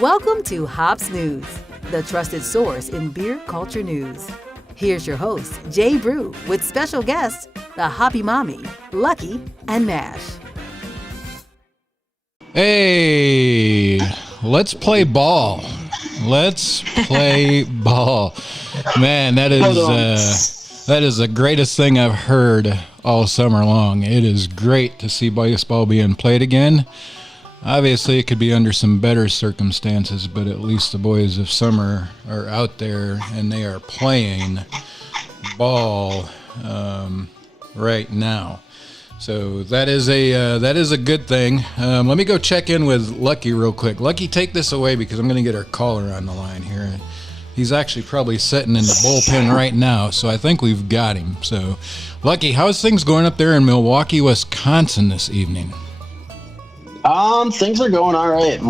Welcome to Hops News, the trusted source in beer culture news. Here's your host, Jay Brew, with special guests, the Hoppy Mommy, Lucky, and Mash. Hey, let's play ball. Let's play ball. Man, that is the greatest thing I've heard all summer long. It is great to see baseball being played again. Obviously, it could be under some better circumstances, but at least the boys of summer are out there and they are playing ball right now. So that is a good thing. Let me go check in with Lucky real quick. Lucky, take this away because I'm going to get our caller on the line here. He's actually probably sitting in the bullpen right now, so I think we've got him. So, Lucky, how's things going up there in Milwaukee, Wisconsin this evening? Things are going all right.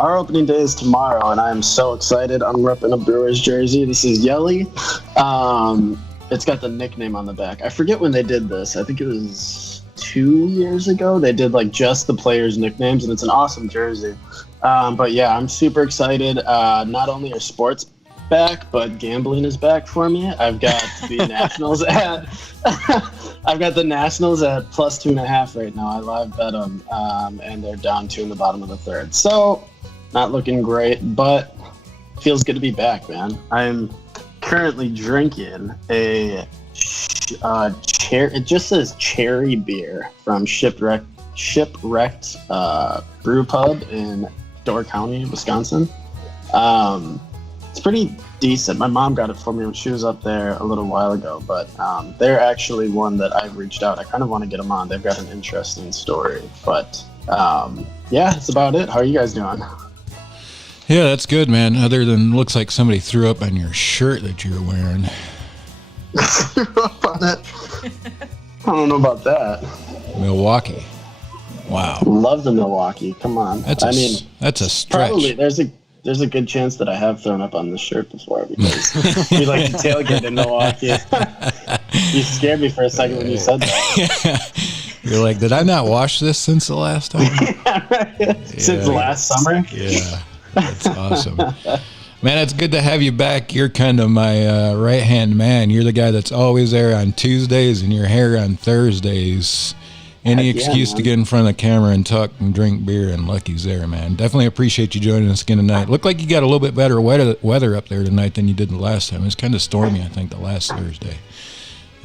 Our opening day is tomorrow, and I'm so excited. I'm repping a Brewers jersey. This is Yelly. It's got the nickname on the back. I forget when they did this. I think it was 2 years ago. They did like just the players' nicknames, and it's an awesome jersey. But yeah, I'm super excited. Not only are sports back, but gambling is back for me. I've got the Nationals at I've got the Nationals at plus 2.5 right now. I live bet them, and they're down 2 in the bottom of the third. So not looking great, but feels good to be back, man. I'm currently drinking a it just says cherry beer from Shipwrecked Brew Pub in Door County, Wisconsin. It's pretty decent. My mom got it for me when she was up there a little while ago, but they're actually one that I've reached out. I kind of want to get them on. They've got an interesting story, but yeah, that's about it. How are you guys doing? Yeah, that's good, man. Other than looks like somebody threw up on your shirt that you're wearing. Threw up on it? I don't know about that. Milwaukee. Wow. Love the Milwaukee. Come on. That's a stretch. Probably there's a good chance that I have thrown up on this shirt before because we like to tailgate in Milwaukee. You scared me for a second when you said that. You're like, did I not wash this since the last time? Since last summer? Yeah, that's awesome. Man, it's good to have you back. You're kind of my right-hand man. You're the guy that's always there on Tuesdays and you're here on Thursdays. Any excuse to get in front of the camera and talk and drink beer, and Lucky's there, man. Definitely appreciate you joining us again tonight. Looked like you got a little bit better weather up there tonight than you did the last time. It was kind of stormy, I think, the last Thursday.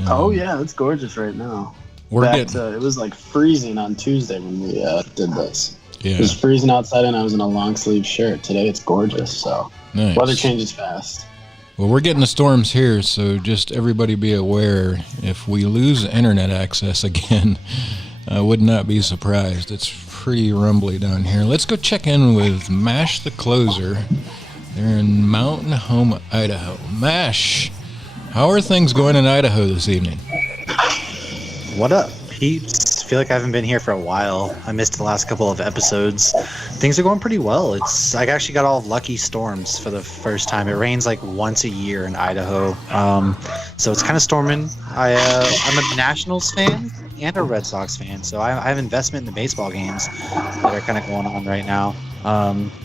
Oh, yeah, it's gorgeous right now. It was like freezing on Tuesday when we did this. Yeah. It was freezing outside, and I was in a long-sleeve shirt. Today it's gorgeous, so Nice. Weather changes fast. Well, we're getting the storms here, so just everybody be aware. If we lose internet access again, I would not be surprised. It's pretty rumbly down here. Let's go check in with Mash the Closer. They're in Mountain Home, Idaho. Mash, how are things going in Idaho this evening? What up, peeps? I feel like I haven't been here for a while. I missed the last couple of episodes. Things are going pretty well. I actually got all of lucky storms for the first time. It rains like once a year in Idaho, so it's kind of storming. I'm a Nationals fan and a Red Sox fan, so I have investment in the baseball games that are kind of going on right now.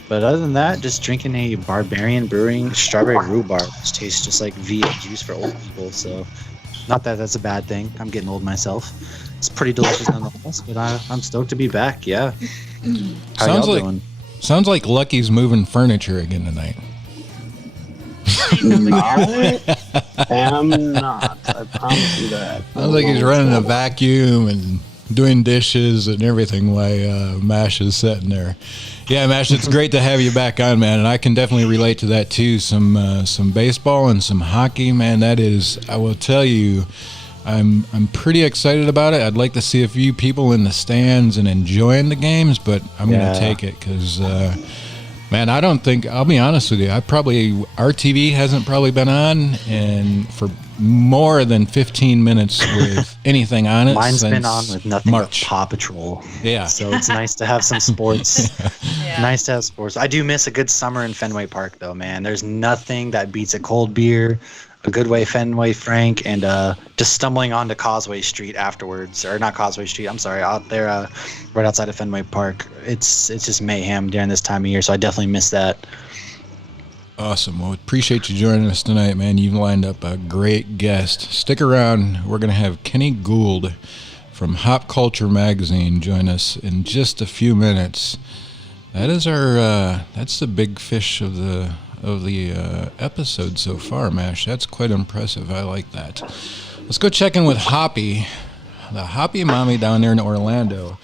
But other than that, just drinking a Barbarian Brewing strawberry rhubarb, which tastes just like Via juice for old people. So, not that that's a bad thing. I'm getting old myself. It's pretty delicious nonetheless, but I'm stoked to be back. Yeah. How y'all doing? Sounds like Lucky's moving furniture again tonight. I am not. I promise you that. Sounds like he's running a vacuum and doing dishes and everything while Mash is sitting there. Yeah, Mash, it's great to have you back on, man, and I can definitely relate to that too. Some baseball and some hockey, man. That is, I will tell you, I'm pretty excited about it. I'd like to see a few people in the stands and enjoying the games, but I'm going to take it because, man, I'll be honest with you, our TV hasn't probably been on and for more than 15 minutes with anything on it. Mine's since been on with nothing March. but Paw Patrol. Yeah. So it's nice to have some sports. Nice to have sports. I do miss a good summer in Fenway Park, though, man. There's nothing that beats a cold beer, a good way Fenway Frank, and just stumbling onto Causeway Street afterwards, or not Causeway Street, I'm sorry, out there right outside of Fenway Park. It's just mayhem during this time of year, so I definitely miss that. Awesome. Well, appreciate you joining us tonight, man. You've lined up a great guest. Stick around. We're going to have Kenny Gould from Hop Culture Magazine join us in just a few minutes. That is that's the big fish of the episode so far, Mash. That's quite impressive. I like that. Let's go check in with Hoppy, the Hoppy Mommy down there in Orlando.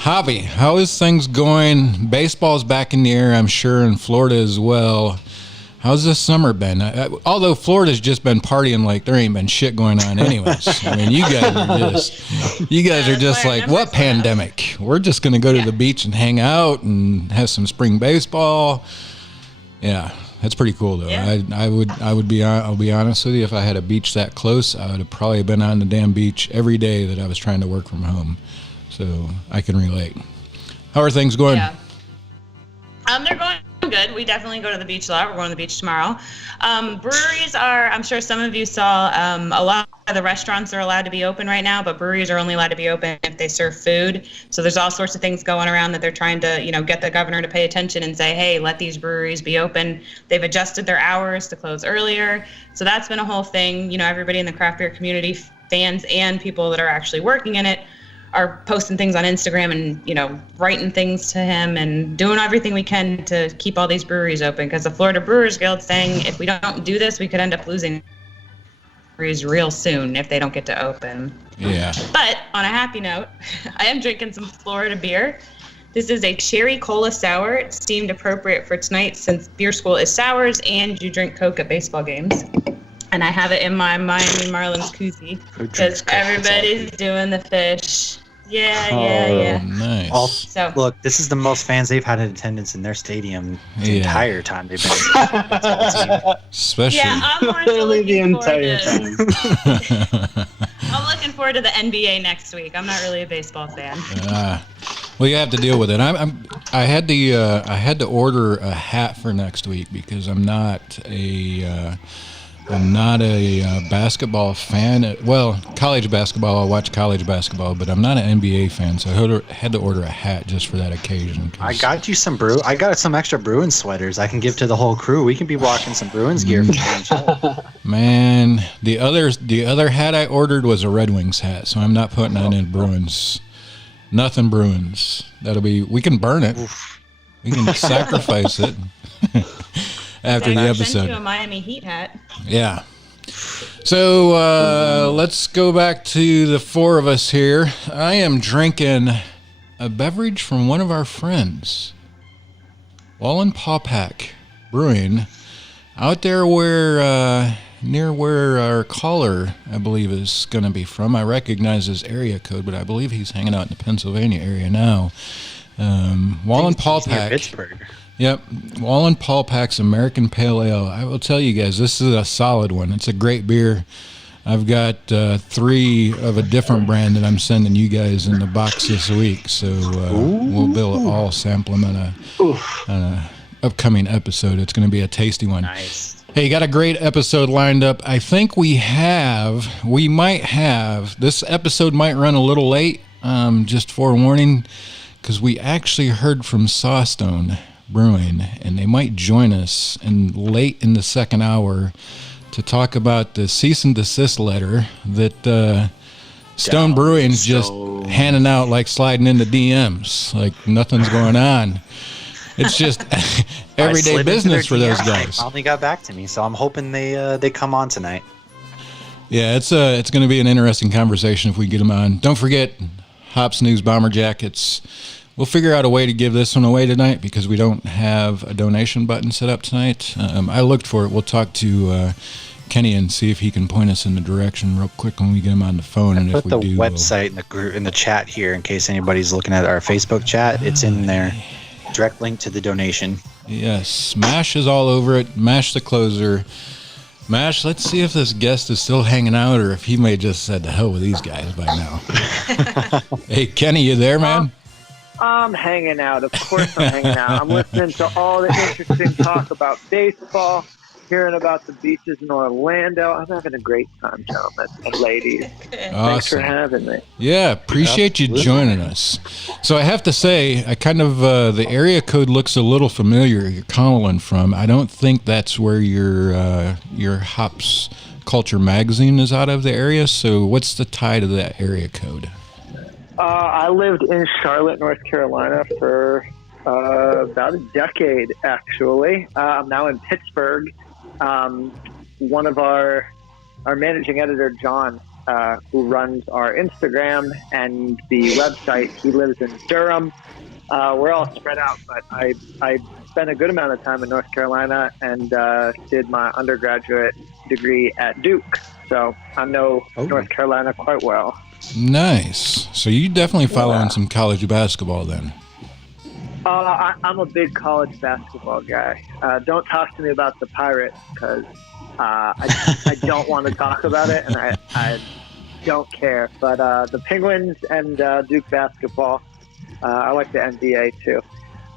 Hoppy, how is things going? Baseball's back in the air, I'm sure, in Florida as well. How's this summer been? Although Florida's just been partying like there ain't been shit going on anyways. I mean, you guys are just like, what pandemic? We're just going to go to the beach and hang out and have some spring baseball. Yeah, that's pretty cool though. Yeah. I'll be honest with you, if I had a beach that close, I would have probably been on the damn beach every day that I was trying to work from home. So I can relate. How are things going? Yeah. They're going good. We definitely go to the beach a lot. We're going to the beach tomorrow. Breweries are, I'm sure some of you saw, a lot of the restaurants are allowed to be open right now, but breweries are only allowed to be open if they serve food. So there's all sorts of things going around that they're trying to, get the governor to pay attention and say, hey, let these breweries be open. They've adjusted their hours to close earlier. So that's been a whole thing. Everybody in the craft beer community, fans and people that are actually working in it, are posting things on Instagram and, writing things to him and doing everything we can to keep all these breweries open, because the Florida Brewers Guild saying if we don't do this, we could end up losing breweries real soon if they don't get to open. Yeah. But on a happy note, I am drinking some Florida beer. This is a cherry cola sour. It seemed appropriate for tonight since beer school is sours and you drink Coke at baseball games. And I have it in my Miami Marlins koozie because everybody's doing the fish. Yeah. Nice. Look, this is the most fans they've had in attendance in their stadium the entire time they've been. Especially. Yeah, I'm more so looking I'm looking forward to the NBA next week. I'm not really a baseball fan. Well, you have to deal with it. I had to order a hat for next week because I'm not a basketball fan. Well, college basketball, I watch college basketball, but I'm not an NBA fan, so I had to order a hat just for that occasion. I got you I got some extra Bruins sweaters I can give to the whole crew. We can be rocking some Bruins gear for the Man, the other hat I ordered was a Red Wings hat, so I'm not putting on in Bruins. Nothing Bruins. We can burn it. Oof. We can sacrifice it. After the episode. Send you a Miami Heat hat. Yeah. So let's go back to the four of us here. I am drinking a beverage from one of our friends, Wallen Paupack. Brewing, out there where near where our caller, I believe, is going to be from. I recognize his area code, but I believe he's hanging out in the Pennsylvania area now. Wallen Paulpack. Pittsburgh. Yep, Wallen Paulpack's American Pale Ale. I will tell you guys, this is a solid one. It's a great beer. I've got 3 of a different brand that I'm sending you guys in the box this week, so we'll be able to all sample them on a upcoming episode. It's going to be a tasty one. Nice. Hey, you got a great episode lined up. I think we might have, this episode might run a little late, just forewarning, because we actually heard from Sawstone Brewing, and they might join us late in the second hour to talk about the cease and desist letter that Stone Brewing's just handing out, like sliding into DMs, like nothing's going on. It's just everyday business for those guys. They finally got back to me, so I'm hoping they come on tonight. Yeah, it's going to be an interesting conversation if we get them on. Don't forget, Hops News Bomber Jackets. We'll figure out a way to give this one away tonight because we don't have a donation button set up tonight. I looked for it. We'll talk to Kenny and see if he can point us in the direction real quick when we get him on the phone. And if we put do, the website in the group in the chat here in case anybody's looking at our Facebook chat. It's in there. Direct link to the donation. Yes, Mash is all over it. Mash the closer. Mash, let's see if this guest is still hanging out or if he may just said to hell with these guys by now. Hey, Kenny, you there, man? I'm hanging out. Of course I'm hanging out. I'm listening to all the interesting talk about baseball, hearing about the beaches in Orlando. I'm having a great time, gentlemen and ladies. Awesome. Thanks for having me. Yeah, appreciate you joining us. So I have to say, I kind of, the area code looks a little familiar. You're calling from. I don't think that's where your Hops Culture magazine is out of the area. So what's the tie to that area code? I lived in Charlotte, North Carolina for about a decade, actually. I'm now in Pittsburgh. One of our managing editor, John, who runs our Instagram and the website, he lives in Durham. We're all spread out, but I spent a good amount of time in North Carolina and did my undergraduate degree at Duke. So I know North Carolina quite well. Nice. So you definitely following some college basketball then. I'm a big college basketball guy. Don't talk to me about the Pirates because I don't want to talk about it, and I don't care. But the Penguins and Duke basketball, I like the NBA too.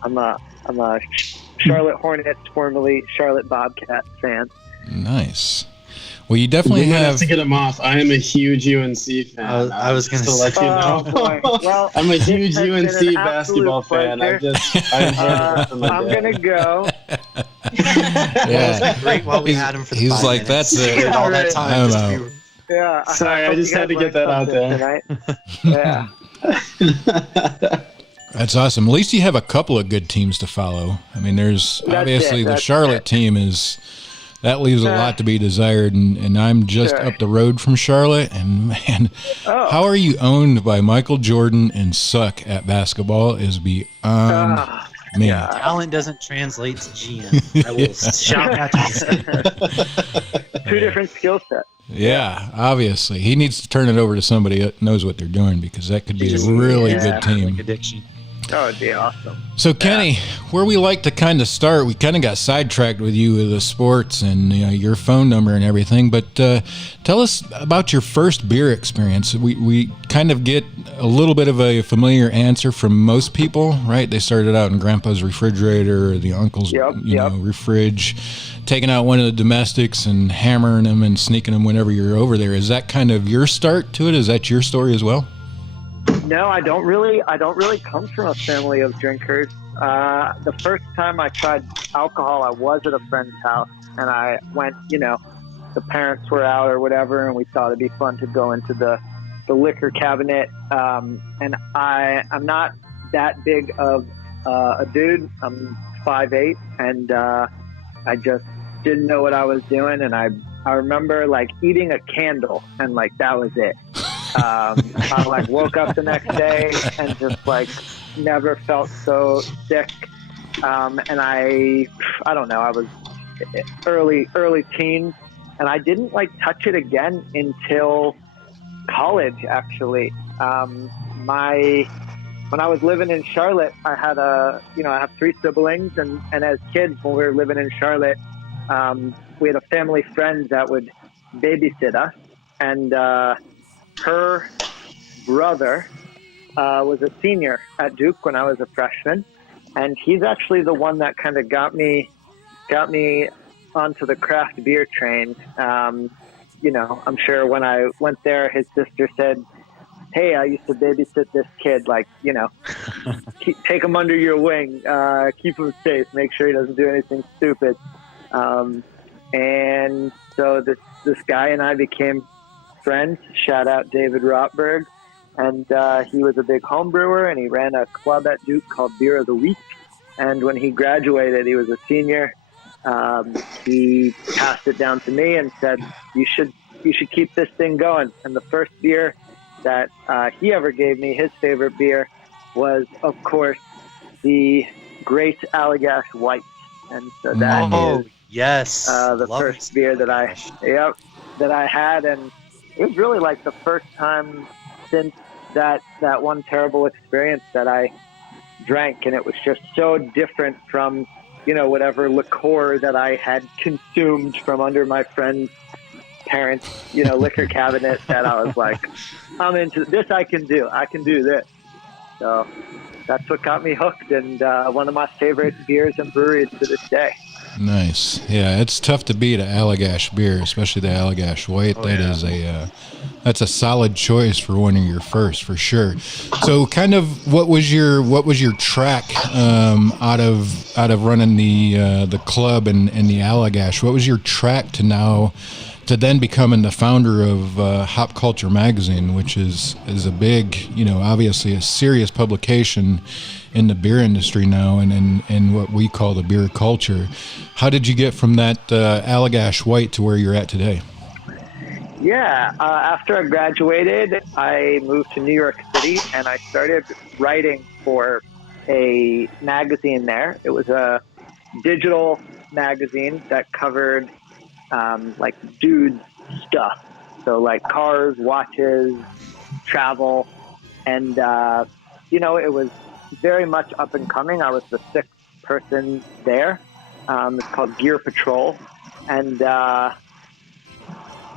I'm a Charlotte Hornets, formerly Charlotte Bobcats fan. Nice. Well, you definitely have to get him off. I am a huge UNC fan. I was going to let you know. Well, I'm a huge UNC basketball fan. I'm going to go. Yeah, great while we had him for the He's 5 like, minutes. that's it. All that time. Yeah. Sorry, I just had to get that out there. Yeah. That's awesome. At least you have a couple of good teams to follow. I mean, there's obviously the Charlotte team is... That leaves a lot to be desired, and I'm just up the road from Charlotte, and man, how are you owned by Michael Jordan and suck at basketball is beyond me. Talent doesn't translate to GM. I will shout that to you. Two different skill sets. Yeah, obviously. He needs to turn it over to somebody that knows what they're doing because that could be a really good team. Like addiction. That would be awesome. So, Kenny, where we like to kind of start, we kind of got sidetracked with you with the sports and your phone number and everything, but tell us about your first beer experience. We kind of get a little bit of a familiar answer from most people, right? They started out in Grandpa's refrigerator or the uncle's refrige, taking out one of the domestics and hammering them and sneaking them whenever you're over there. Is that kind of your start to it? Is that your story as well? No, I don't really come from a family of drinkers. The first time I tried alcohol, I was at a friend's house, and I went, the parents were out or whatever, and we thought it'd be fun to go into the liquor cabinet. And I'm not that big of a dude. I'm 5'8", and I just didn't know what I was doing, and I remember eating a candle, and that was it. I woke up the next day and just never felt so sick And I don't know, I was early teens, and I didn't like touch it again until college, actually. When I was living in Charlotte, I have 3 siblings, and as kids, when we were living in Charlotte, we had a family friend that would babysit us, and her brother was a senior at Duke when I was a freshman, and he's actually the one that kind of got me onto the craft beer train. I'm sure when I went there, his sister said, "Hey, I used to babysit this kid. Take him under your wing, keep him safe, make sure he doesn't do anything stupid." And so this guy and I became friends. Shout out David Rotberg, and he was a big home brewer, and he ran a club at Duke called Beer of the Week. And when he graduated, he was a senior. He passed it down to me and said, "You should keep this thing going." And the first beer that he ever gave me, his favorite beer, was, of course, the Great Allagash White. And so that is yes, the first beer that I had, and it was really like the first time since that one terrible experience that I drank, and it was just so different from whatever liqueur that I had consumed from under my friend's parents' liquor cabinet, that I was like, I'm into this. I can do this. So that's what got me hooked, and one of my favorite beers and breweries to this day. Nice. Yeah, it's tough to beat an Allagash beer, especially the Allagash White. That's a solid choice for one of your first, for sure. So, kind of, what was your track out of running the club and the Allagash? What was your track to then becoming the founder of Hop Culture magazine, which is a big, obviously a serious publication in the beer industry now, and in what we call the beer culture. How did you get from that Allagash White to where you're at today? Yeah, after I graduated, I moved to New York City, and I started writing for a magazine there. It was a digital magazine that covered dude stuff. So like cars, watches, travel, and it was very much up and coming. I was the 6th person there. It's called Gear Patrol, and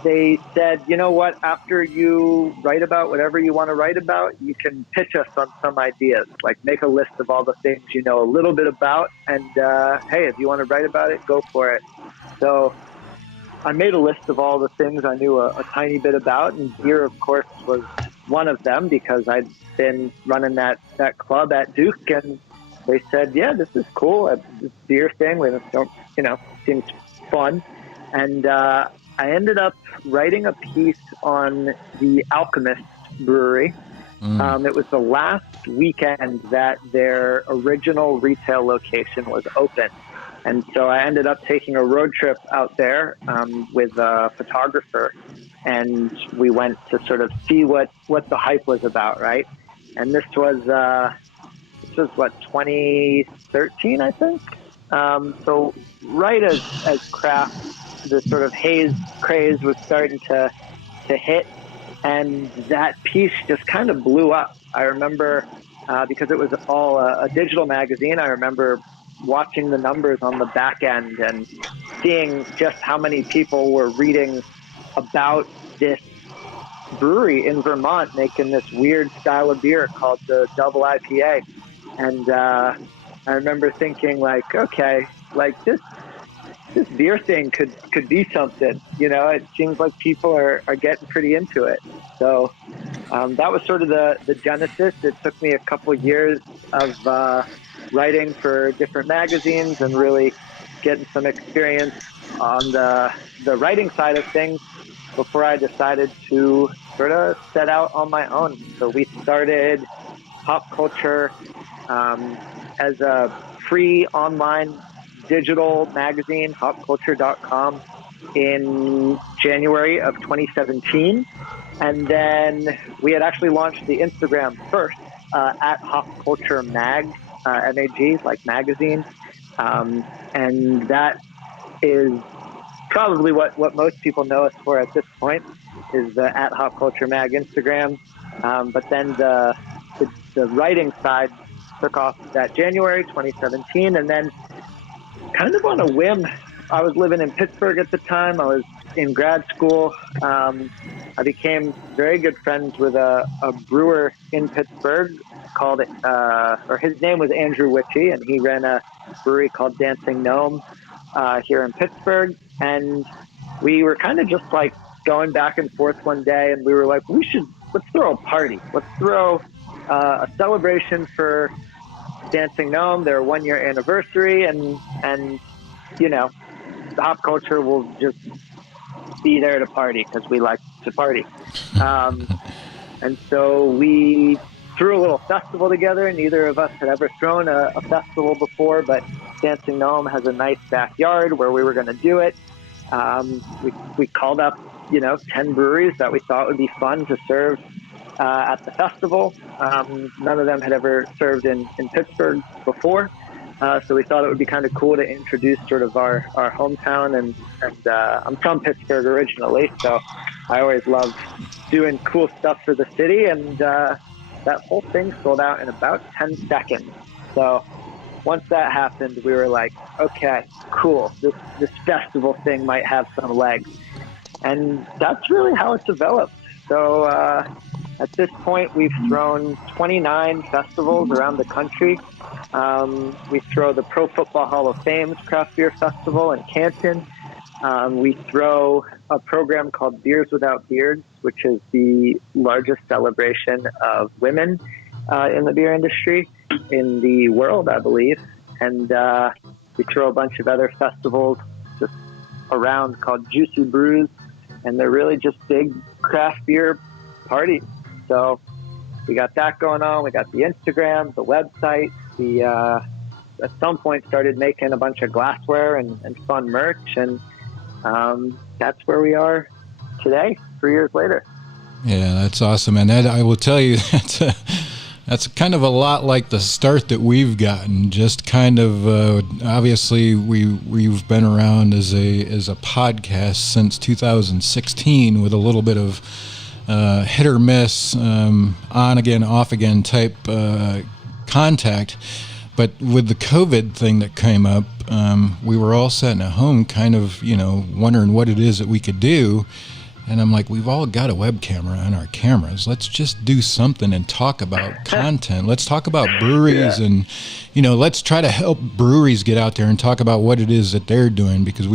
they said, "You know what? After you write about whatever you want to write about, you can pitch us on some ideas. Like make a list of all the things you know a little bit about, and hey, if you want to write about it, go for it." So I made a list of all the things I knew a tiny bit about, and beer, of course, was one of them, because I'd been running that club at Duke, and they said, "Yeah, this is cool. This beer thing, seems fun." And I ended up writing a piece on the Alchemist Brewery. It was the last weekend that their original retail location was open. And so I ended up taking a road trip out there with a photographer, and we went to sort of see what the hype was about, right? And this was 2013, I think. So right as craft, the sort of haze craze was starting to hit, and that piece just kind of blew up. I remember because it was all a digital magazine. I remember watching the numbers on the back end and seeing just how many people were reading about this brewery in Vermont making this weird style of beer called the double IPA. And I remember thinking like, okay, like this beer thing could be something, it seems like people are getting pretty into it. So that was sort of the genesis. It took me a couple of years of writing for different magazines and really getting some experience on the writing side of things before I decided to sort of set out on my own. So we started Hop Culture as a free online digital magazine, hopculture.com, in January of 2017. And then we had actually launched the Instagram first at Hop Culture Mag MAG, like magazine. And that is probably what most people know us for at this point, is the at Hop Culture Mag Instagram. But then the writing side took off that January 2017. And then kind of on a whim, I was living in Pittsburgh at the time. I was in grad school. I became very good friends with a brewer in Pittsburgh called, or his name was Andrew Witchy, and he ran a brewery called Dancing Gnome here in Pittsburgh. And we were kind of just like going back and forth one day, and we were like, let's throw a party. Let's throw a celebration for Dancing Gnome, their 1-year anniversary, and you know, the hop culture will just be there to party because we like to party. And so we threw a little festival together. Neither of us had ever thrown a festival before, but Dancing Gnome has a nice backyard where we were going to do it. We called up, 10 breweries that we thought would be fun to serve at the festival. None of them had ever served in Pittsburgh before. So we thought it would be kind of cool to introduce sort of our hometown. And I'm from Pittsburgh originally, so I always love doing cool stuff for the city. And that whole thing sold out in about 10 seconds. So once that happened, we were like, okay, cool. This festival thing might have some legs. And that's really how it developed. So at this point, we've thrown 29 festivals around the country. We throw the Pro Football Hall of Fame's Craft Beer Festival in Canton. We throw a program called Beers Without Beards, which is the largest celebration of women in the beer industry in the world, I believe. And we throw a bunch of other festivals just around called Juicy Brews, and they're really just big craft beer parties. So we got that going on. We got the Instagram, the website. We at some point started making a bunch of glassware and fun merch, and that's where we are today, 3 years later. Yeah, that's awesome. And I will tell you, that's kind of a lot like the start that we've gotten. Just kind of obviously we've been around as a podcast since 2016 with a little bit of hit or miss, on again, off again type contact. But with the COVID thing that came up, we were all sitting at home kind of, wondering what it is that we could do. And I'm like, we've all got a web camera on our cameras. Let's just do something and talk about content. Let's talk about breweries and, let's try to help breweries get out there and talk about what it is that they're doing, because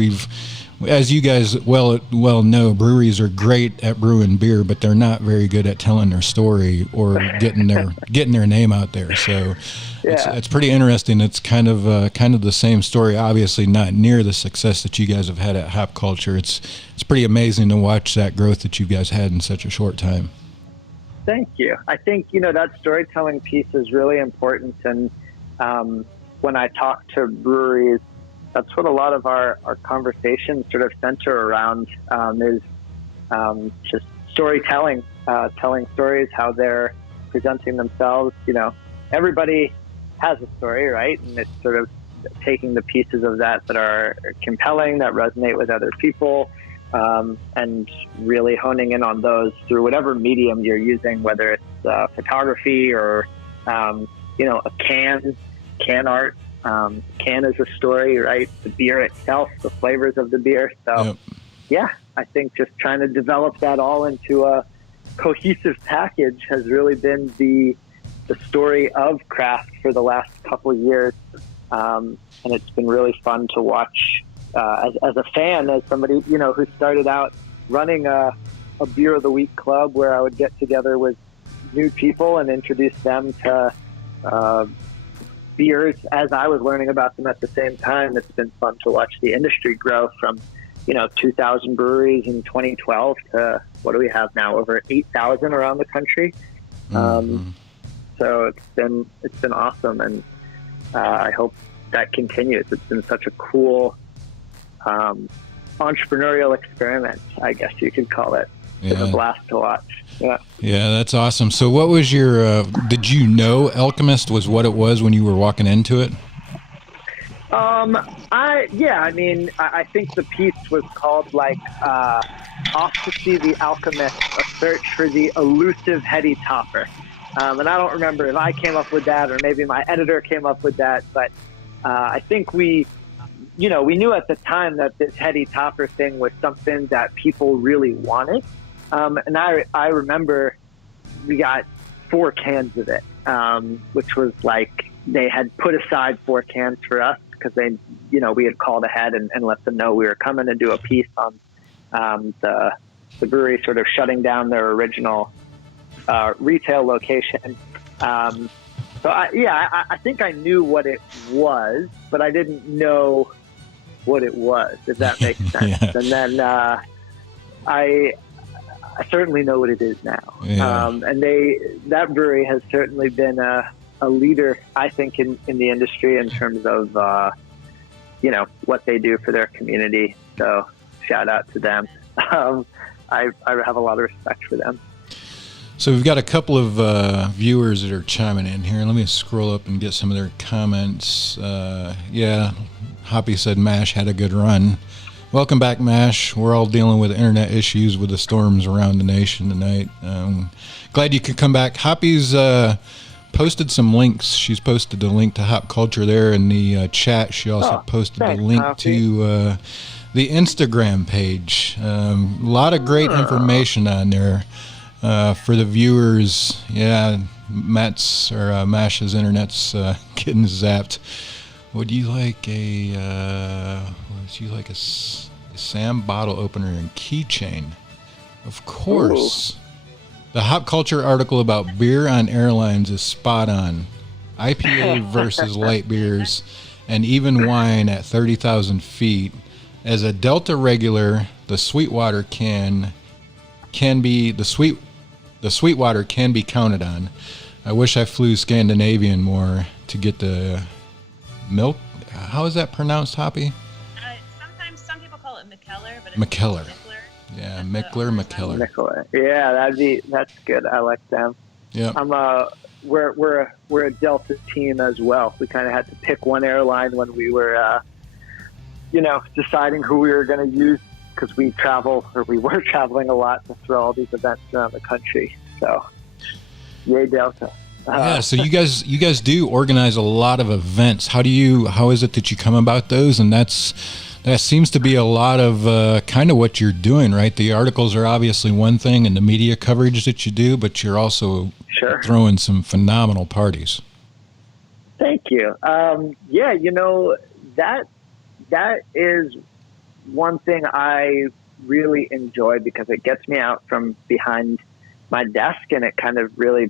as you guys well know, breweries are great at brewing beer, but they're not very good at telling their story or getting their name out there. So it's pretty interesting. It's kind of the same story. Obviously, not near the success that you guys have had at Hop Culture. It's pretty amazing to watch that growth that you guys had in such a short time. Thank you. I think that storytelling piece is really important, and when I talk to breweries, that's what a lot of our conversations sort of center around, is just storytelling, telling stories, how they're presenting themselves. Everybody has a story, right? And it's sort of taking the pieces of that are compelling, that resonate with other people, and really honing in on those through whatever medium you're using, whether it's photography or, a can art. Can is a story, right? The beer itself, the flavors of the beer. So, Yeah, I think just trying to develop that all into a cohesive package has really been the story of craft for the last couple of years. And it's been really fun to watch as a fan, as somebody, who started out running a Beer of the Week club where I would get together with new people and introduce them to beers as I was learning about them at the same time. It's been fun to watch the industry grow from, 2,000 breweries in 2012 to what do we have now? Over 8,000 around the country. So it's been awesome, and I hope that continues. It's been such a cool entrepreneurial experiment, I guess you could call it. It's been a blast to watch. Yeah. Yeah, that's awesome. So what was your, did you know Alchemist was what it was when you were walking into it? I think the piece was called like Off to See the Alchemist, a search for the elusive heady topper. And I don't remember if I came up with that or maybe my editor came up with that, but I think we knew at the time that this heady topper thing was something that people really wanted. And I remember we got 4 cans of it, which was like they had put aside 4 cans for us because we had called ahead and let them know we were coming to do a piece on the brewery sort of shutting down their original retail location. I think I knew what it was, but I didn't know what it was, if that makes sense. Yeah. And then I certainly know what it is now. Yeah. And that brewery has certainly been a leader, I think, in the industry in terms of, what they do for their community. So shout out to them. I have a lot of respect for them. So we've got a couple of viewers that are chiming in here. Let me scroll up and get some of their comments. Hoppy said MASH had a good run. Welcome back, MASH. We're all dealing with internet issues with the storms around the nation tonight. Glad you could come back. Hoppy's posted some links. She's posted a link to Hop Culture there in the chat. She also posted the link to the Instagram page. A lot of great information on there for the viewers. Yeah, Mash's internet's getting zapped. Would you like a Sam bottle opener and keychain? Of course. Ooh. The Hop Culture article about beer on airlines is spot on. IPA versus light beers and even wine at 30,000 feet. As a Delta regular, the Sweetwater can be counted on. I wish I flew Scandinavian more to get the milk. How is that pronounced, Hoppy? Sometimes some people call it McKellar, but it's McKellar. Yeah, McKellar. Yeah, that's good. I like them. Yeah. We're a Delta team as well. We kind of had to pick one airline when we were deciding who we were going to use because we were traveling a lot to throw all these events around the country. So, yay Delta. So you guys do organize a lot of events. How is it that you come about those? And that seems to be a lot of kind of what you're doing, right? The articles are obviously one thing and the media coverage that you do, but you're also throwing some phenomenal parties. Thank you. That is one thing I really enjoy because it gets me out from behind my desk and it kind of really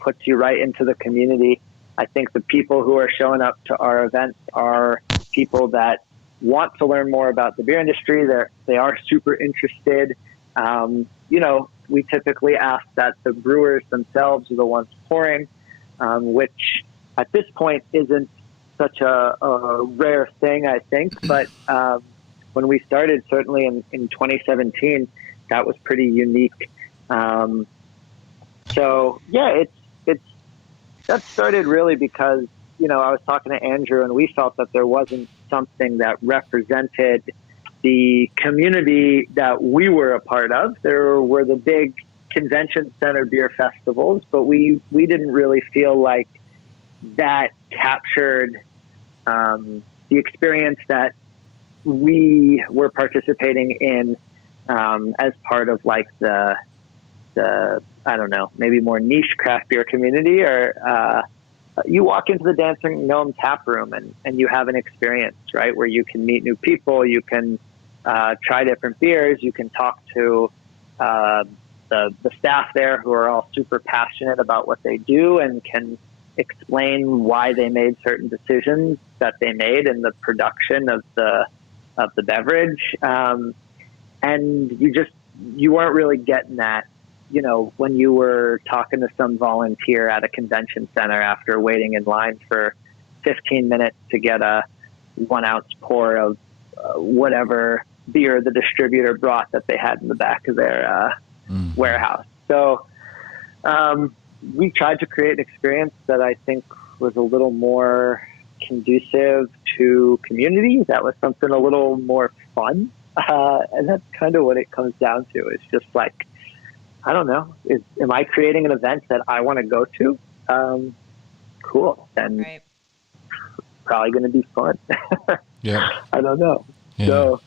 puts you right into the community. I think the people who are showing up to our events are people that want to learn more about the beer industry. They are super interested. We typically ask that the brewers themselves are the ones pouring, which at this point isn't such a rare thing, I think. But when we started, certainly in 2017, that was pretty unique. That started really because, I was talking to Andrew and we felt that there wasn't something that represented the community that we were a part of. There were the big convention center beer festivals, but we didn't really feel like that captured the experience that we were participating in as part of like the I don't know, maybe more niche craft beer community, or you walk into the Dancing Gnome tap room and you have an experience, right, where you can meet new people, you can try different beers, you can talk to the staff there who are all super passionate about what they do and can explain why they made certain decisions that they made in the production of the beverage. And you weren't really getting that, when you were talking to some volunteer at a convention center after waiting in line for 15 minutes to get a 1 ounce pour of whatever beer the distributor brought that they had in the back of their warehouse. So we tried to create an experience that I think was a little more conducive to community. That was something a little more fun. And that's kind of what it comes down to. It's just like, I don't know, am I creating an event that I want to go to? Cool. Then probably going to be fun. Yeah. I don't know. Yeah. So,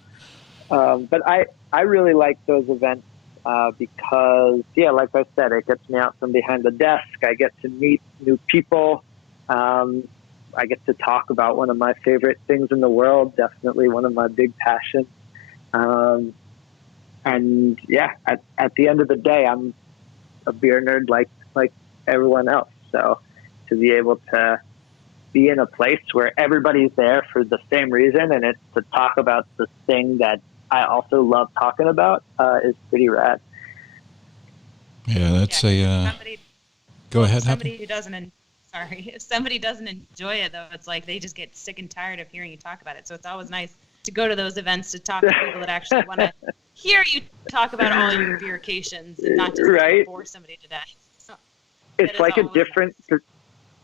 but I really like those events because, like I said, it gets me out from behind the desk. I get to meet new people. I get to talk about one of my favorite things in the world, definitely one of my big passions. And at the end of the day, I'm a beer nerd like everyone else. So to be able to be in a place where everybody's there for the same reason and it's to talk about the thing that I also love talking about is pretty rad. Yeah, that's go ahead. Somebody who doesn't. If somebody doesn't enjoy it, though, it's like they just get sick and tired of hearing you talk about it. So it's always nice to go to those events to talk to people that actually want to hear you talk about all your beercations and not just bore somebody to death. So it's like a different,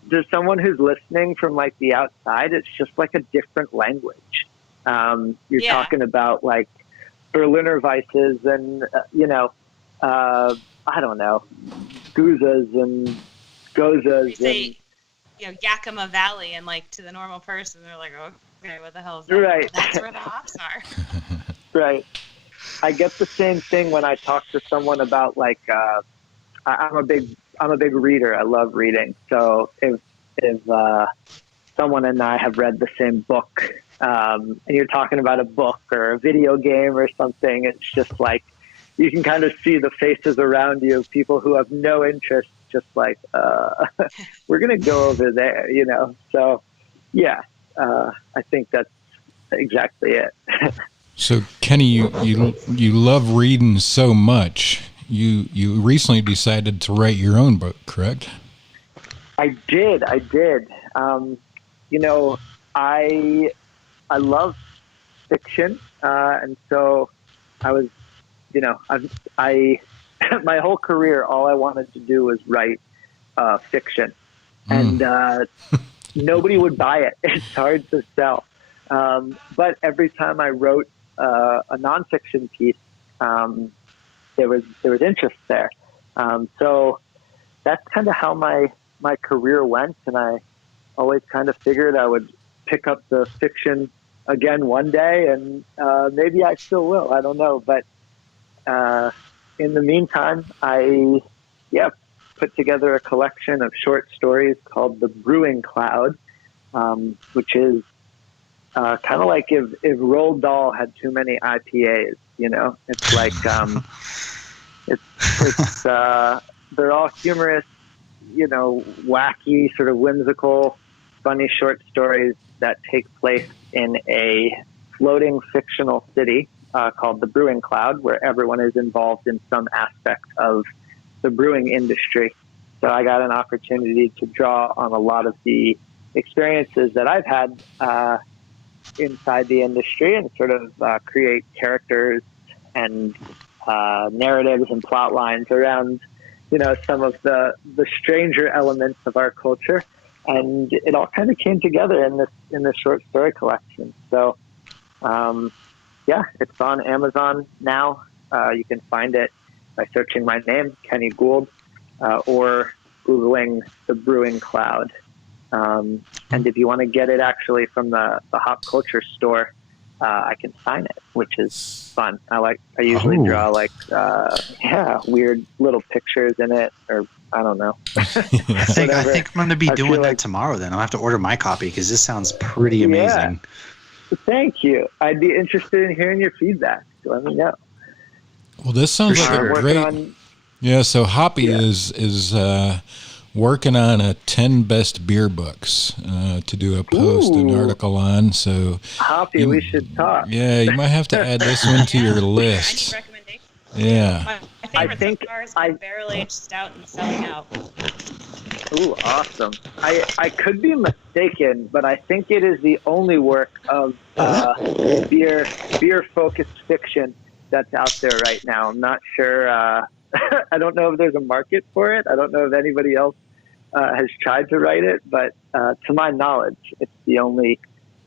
there's someone who's listening from like the outside. It's just like a different language. You're talking about like Berliner Weisses and, I don't know, Guzas and Gozas. Say, Yakima Valley, and like to the normal person, they're like, okay, what the hell is that? Right. That's where the hops are. Right. I get the same thing when I talk to someone about like, I'm a big reader. I love reading. So if someone and I have read the same book, and you're talking about a book or a video game or something, it's just like, you can kind of see the faces around you, people who have no interest, just like, we're going to go over there, So, I think that's exactly it. So, Kenny, you love reading so much. You recently decided to write your own book, correct? I did. I love fiction, and so I was, my whole career, all I wanted to do was write fiction, and nobody would buy it. It's hard to sell. But every time I wrote a nonfiction piece, there was interest there. So that's kind of how my career went, and I always kind of figured I would pick up the fiction again one day, and maybe I still will. I don't know, but in the meantime, I put together a collection of short stories called The Brewing Cloud, which is kind of like if Roald Dahl had too many IPAs. It's like it's they're all humorous, wacky, sort of whimsical, funny short stories that take place in a floating fictional city called the Brewing Cloud, where everyone is involved in some aspect of the brewing industry. So I got an opportunity to draw on a lot of the experiences that I've had inside the industry and sort of create characters and narratives and plot lines around, some of the stranger elements of our culture. And it all kind of came together in this short story collection. So, it's on Amazon now. You can find it by searching my name, Kenny Gould, or Googling The Brewing Cloud. And if you want to get it actually from the Hop Culture store, I can sign it, which is fun. I usually draw weird little pictures in it, or I don't know. I think I'm going to be doing that tomorrow. Then I'll have to order my copy because this sounds pretty amazing. Thank you. I'd be interested in hearing your feedback. So let me know. Well, this sounds like a great. So Hoppy is working on a 10 best beer books to do a post, an article on. So Hoppy, we should talk. Yeah, you might have to add this one to your list. I need recommendations. Yeah. My favorite so far is my barrel-aged stout and selling out. Ooh, awesome. I could be mistaken, but I think it is the only work of beer-focused fiction that's out there right now. I'm not sure I don't know if there's a market for it. I don't know if anybody else has tried to write it, but to my knowledge, it's the only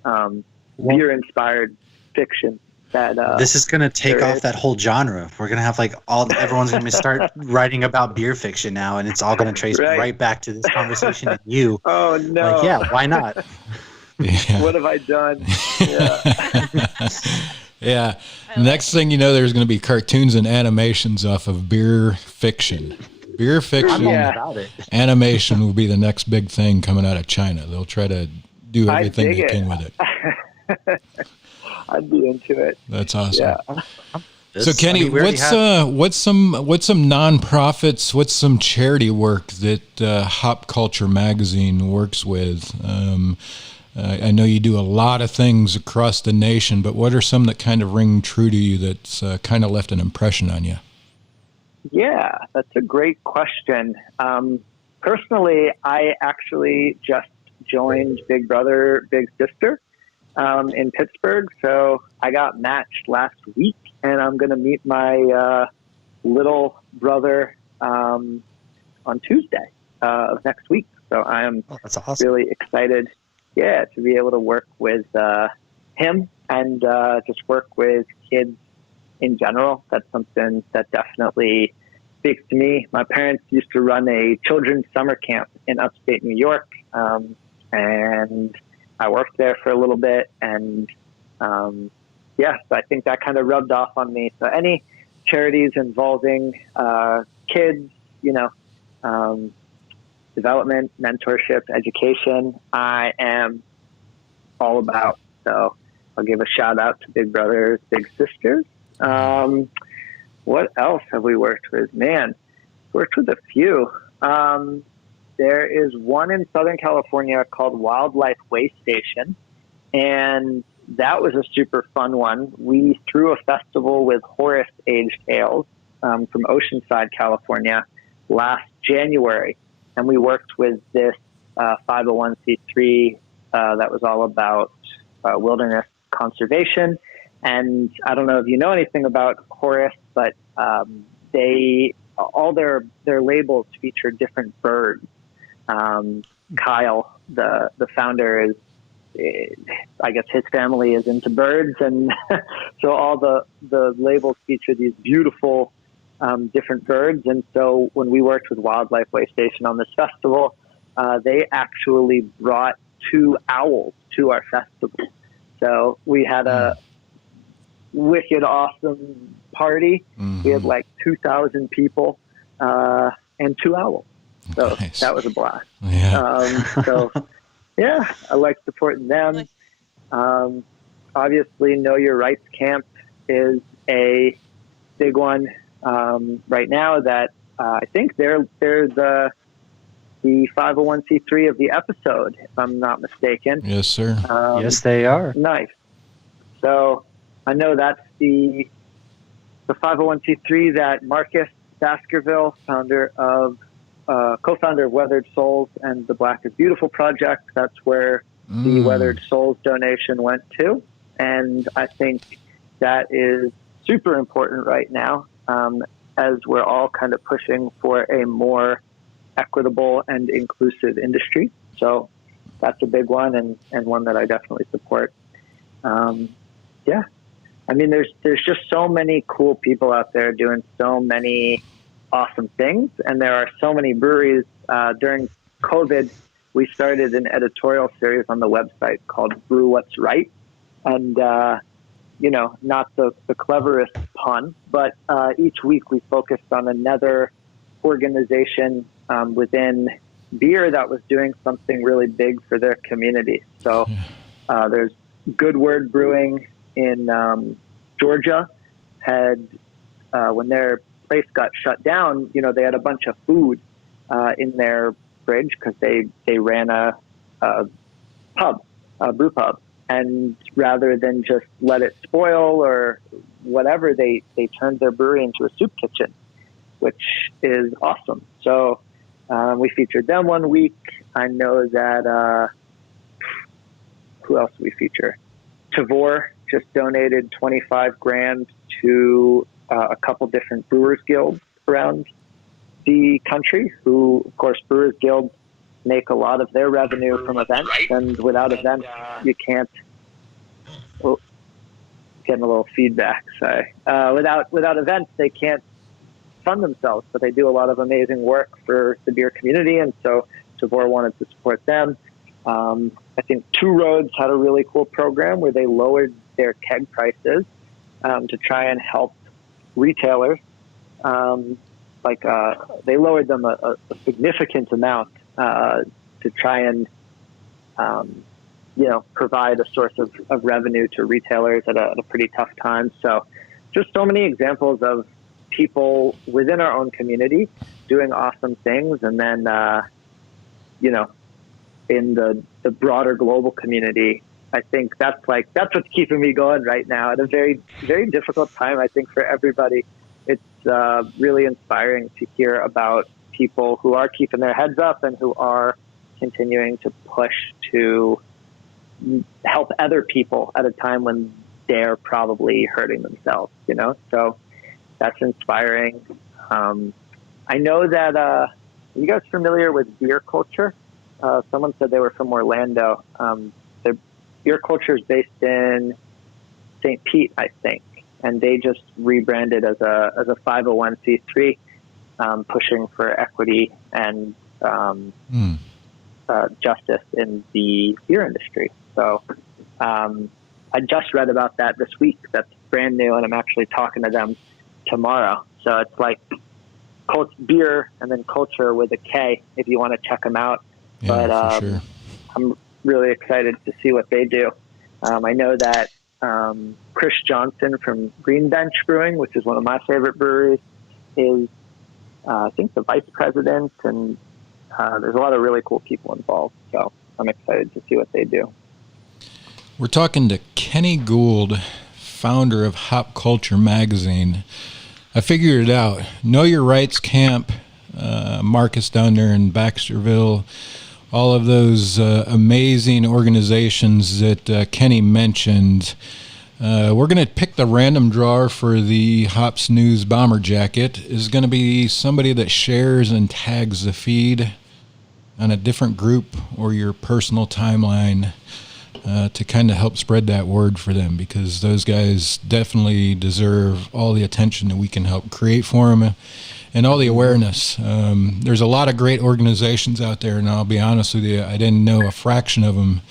beer-inspired fiction that this is going to take off that whole genre. We're going to have everyone's going to start writing about beer fiction now, and it's all going to trace right back to this conversation and you. Oh, no. Yeah, why not? Yeah. What have I done? Yeah. Next thing you know, there's going to be cartoons and animations off of beer fiction. Beer fiction about it. Animation will be the next big thing coming out of China. They'll try to do everything they can with it. I'd be into it. That's awesome. Yeah. So Kenny, what's some nonprofits, what's some charity work that Hop Culture Magazine works with? I know you do a lot of things across the nation, but what are some that kind of ring true to you that's kind of left an impression on you? Yeah, that's a great question. Personally, I actually just joined Big Brother, Big Sister in Pittsburgh. So I got matched last week, and I'm going to meet my little brother on Tuesday of next week. So I am that's awesome. Really excited, to be able to work with him and just work with kids in general. That's something that definitely speaks to me. My parents used to run a children's summer camp in upstate New York, and I worked there for a little bit, and so I think that kind of rubbed off on me. So any charities involving kids, development, mentorship, education, I am all about. So I'll give a shout out to Big Brothers, Big Sisters. What else have we worked with? Man, worked with a few. There is one in Southern California called Wildlife Way Station, and that was a super fun one. We threw a festival with Horace aged ales from Oceanside, California last January, and we worked with this 501c3 that was all about wilderness conservation. And I don't know if you know anything about Horace, but all their labels feature different birds. Kyle, the founder, is, I guess his family is into birds, and so all the labels feature these beautiful different birds. And so when we worked with Wildlife Way Station on this festival, they actually brought 2 owls to our festival. So we had a wicked awesome party. Mm-hmm. We had like 2,000 people and 2 owls. So nice. That was a blast. Yeah. I like supporting them. Obviously, Know Your Rights Camp is a big one right now. That I think they're the 501c3 of the episode, if I'm not mistaken. Yes, sir. Yes, they are. Nice. So I know that's the 501c3 that Marcus Baskerville, co-founder of Weathered Souls and the Black is Beautiful project, that's where the Weathered Souls donation went to. And I think that is super important right now, as we're all kind of pushing for a more equitable and inclusive industry. So that's a big one, and one that I definitely support. I mean, there's just so many cool people out there doing so many awesome things, and there are so many breweries. During COVID, we started an editorial series on the website called Brew What's Right, and not the cleverest pun, but each week we focused on another organization within beer that was doing something really big for their community. So there's Good Word Brewing in Georgia. Had when their place got shut down, they had a bunch of food in their fridge because they ran a brew pub, and rather than just let it spoil or whatever, they turned their brewery into a soup kitchen, which is awesome. So we featured them one week. I know that who else do we feature? Tavor just donated $25,000 to a couple different brewers guilds around the country who, of course, Brewers Guild make a lot of their revenue from events, and without events, you can't. Oh, getting a little feedback. Sorry. Without events, they can't fund themselves, but they do a lot of amazing work for the beer community, and so Tavor wanted to support them. I think Two Roads had a really cool program where they lowered their keg prices to try and help retailers. They lowered them a significant amount to try and provide a source of revenue to retailers at a pretty tough time. So just so many examples of people within our own community doing awesome things, and then in the broader global community, I think that's what's keeping me going right now at a very, very difficult time, I think, for everybody. It's really inspiring to hear about people who are keeping their heads up and who are continuing to push to help other people at a time when they're probably hurting themselves, So that's inspiring. I know that, are you guys familiar with beer culture? Someone said they were from Orlando. Their beer culture is based in St. Pete, I think, and they just rebranded as a 501c3, pushing for equity and justice in the beer industry. So I just read about that this week. That's brand new, and I'm actually talking to them tomorrow. So it's like beer and then culture with a K if you want to check them out. Yeah, but for sure. I'm really excited to see what they do. I know that Chris Johnson from Green Bench Brewing, which is one of my favorite breweries, is I think the vice president, and there's a lot of really cool people involved. So I'm excited to see what they do. We're talking to Kenny Gould, founder of Hop Culture Magazine. I figured it out. Know Your Rights Camp, Marcus down there in Baxterville, all of those amazing organizations that Kenny mentioned. We're going to pick the random drawer for the Hops News Bomber Jacket. Is going to be somebody that shares and tags the feed on a different group or your personal timeline to kind of help spread that word for them, because those guys definitely deserve all the attention that we can help create for them and all the awareness. There's a lot of great organizations out there, and I'll be honest with you, I didn't know a fraction of them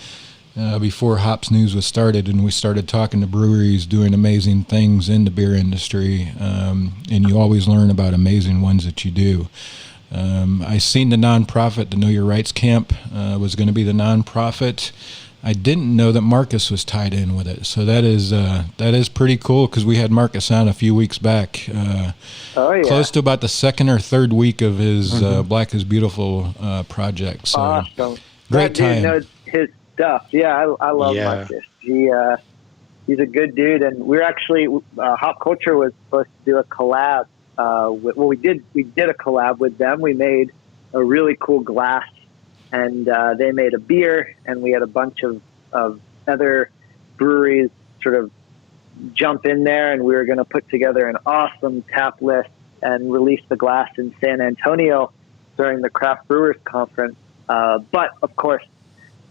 before Hops News was started, and we started talking to breweries doing amazing things in the beer industry, and you always learn about amazing ones that you do. I seen the nonprofit, the Know Your Rights Camp was going to be the nonprofit. I didn't know that Marcus was tied in with it, so that is pretty cool, because we had Marcus on a few weeks back, close to about the second or third week of his Black is Beautiful project. So awesome. Great that dude time. knows his stuff. Yeah, I love Marcus. He's a good dude, and we're actually Hop Culture was supposed to do a collab. We did a collab with them. We made a really cool glass, and they made a beer, and we had a bunch of other breweries sort of jump in there, and we were going to put together an awesome tap list and release the glass in San Antonio during the Craft Brewers Conference. But, of course,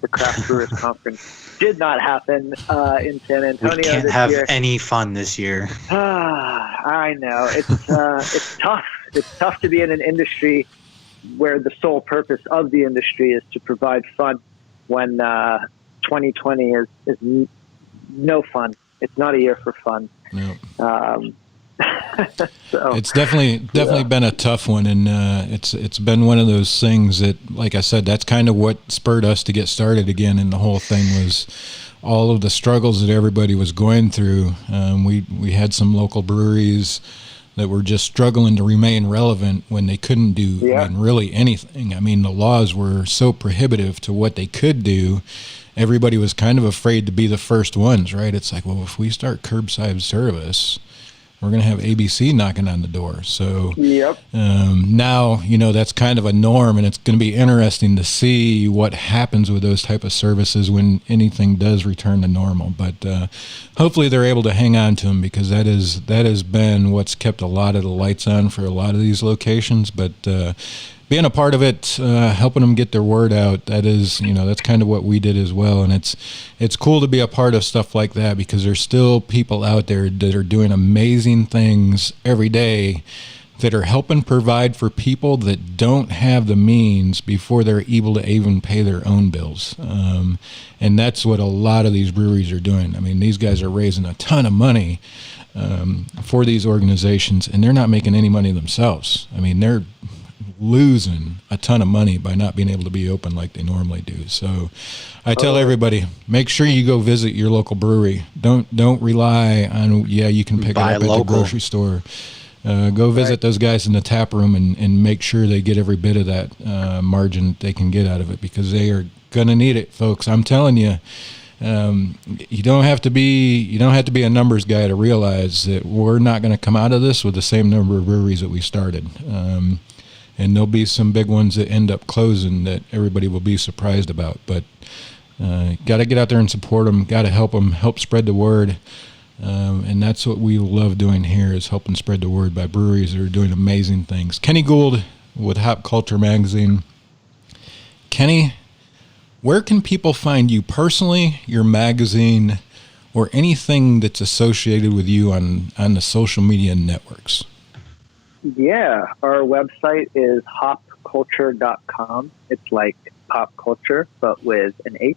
the Craft Brewers Conference did not happen in San Antonio we can't this have year. any fun this year. I know. It's tough. It's tough to be in an industry where the sole purpose of the industry is to provide fun, when 2020 is no fun. It's not a year for fun. No. So, it's definitely been a tough one, and it's been one of those things that, like I said, that's kind of what spurred us to get started again, and the whole thing was all of the struggles that everybody was going through. We had some local breweries that were just struggling to remain relevant when they couldn't do really anything. I mean, the laws were so prohibitive to what they could do. Everybody was kind of afraid to be the first ones, right? It's like, well, if we start curbside service, we're going to have ABC knocking on the door. So Yep. now, that's kind of a norm, and it's going to be interesting to see what happens with those type of services when anything does return to normal. But hopefully they're able to hang on to them, because that has been what's kept a lot of the lights on for a lot of these locations. But being a part of it, helping them get their word out, that's kind of what we did as well. And it's cool to be a part of stuff like that, because there's still people out there that are doing amazing things every day that are helping provide for people that don't have the means before they're able to even pay their own bills. And that's what a lot of these breweries are doing. I mean, these guys are raising a ton of money for these organizations, and they're not making any money themselves. I mean, they're losing a ton of money by not being able to be open like they normally do. So I tell everybody, make sure you go visit your local brewery. Don't rely on, you can pick it up at the grocery store. Go visit those guys in the tap room and make sure they get every bit of that margin they can get out of it, because they are going to need it, folks. I'm telling you, you don't have to be a numbers guy to realize that we're not going to come out of this with the same number of breweries that we started. And there'll be some big ones that end up closing that everybody will be surprised about. But got to get out there and support them. Got to help them, help spread the word. And that's what we love doing here, is helping spread the word by breweries that are doing amazing things. Kenny Gould with Hop Culture Magazine. Kenny, where can people find you personally, your magazine, or anything that's associated with you on the social media networks? Yeah, our website is hopculture.com. It's like pop culture, but with an H.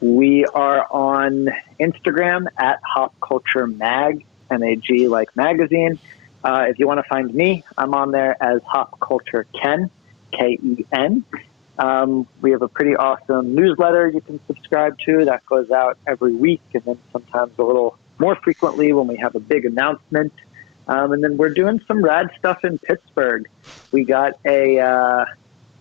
We are on Instagram at hopculturemag, M-A-G like magazine. If you want to find me, I'm on there as hopcultureken, K-E-N. We have a pretty awesome newsletter you can subscribe to that goes out every week, and then sometimes a little more frequently when we have a big announcement. And then we're doing some rad stuff in Pittsburgh. We got a